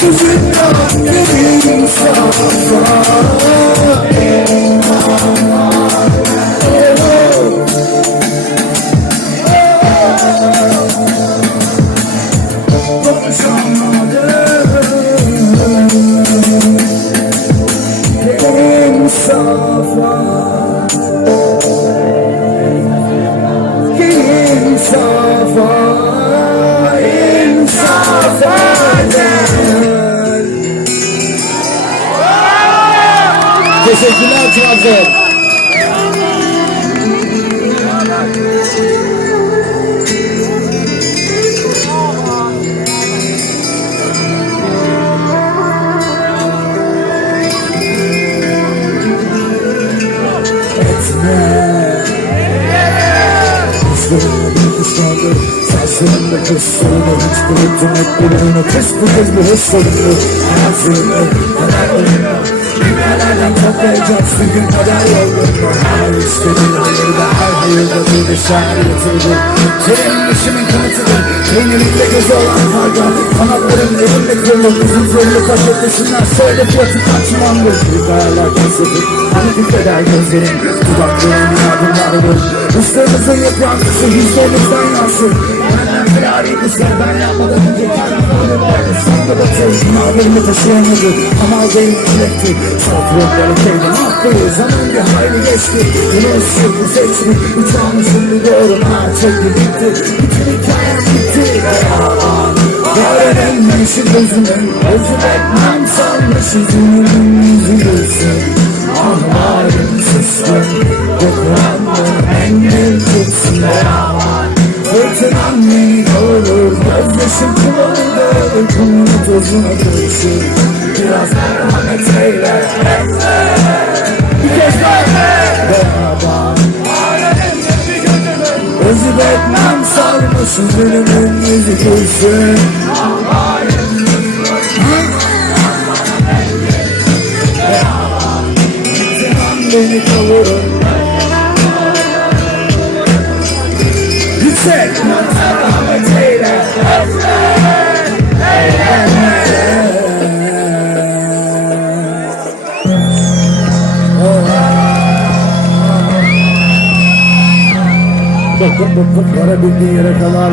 Sözünden gelin safa. Teşekkürler Trabzon. Saçlarında kız sorunu hiç bulutun hep birine kız bu kez bu hız sorunu. Hayatını kadar oyunu düğmelerden toplayacaksın gün kadar yorgunlu. Her istediğin hayırda her hayırda bir de şair yatırdı. Senin işimin kanıtıdır peynirinde gözü olan karga. Kanatların elinde kırılır uzun zorlu kaç etmesinler. Söyle fiyatı kaçmandır. Bir kayalar kesedir hani titreder gözlerin. Dudakların yardımlar olur. Üstlerimizin yıprantısı yüzlerimizden yansın. Benden firari kızlar ben yapmadan önce karanlığı vardı. Sonunda batır günahlarımı taşıyamadı. Ama aldayım dilekti. Satırımları kendin hakkıyı. Zaman bir hayli geçti. Yine ısırdı seçti. Uçağını şimdi doğru çekti bitti. Bütün hikayem bitti. Öğrenilmemişin gözümün. Özür etmem sanmış yüzümün yüzülürsün. Ahlarım sıskın. Dokurandım en mevcutsun beraber. Fırtınan beni kavurur. Gözyaşım kulağında uykumun tozuna karışır. Biraz merhamet eyle. Bir kez beraber. Özür etmem sarmışım gülümün yüzü gülsün. Fırtınan beni kavurur. Yüksek merhamet eyle. Dokun varabildiği yere kadar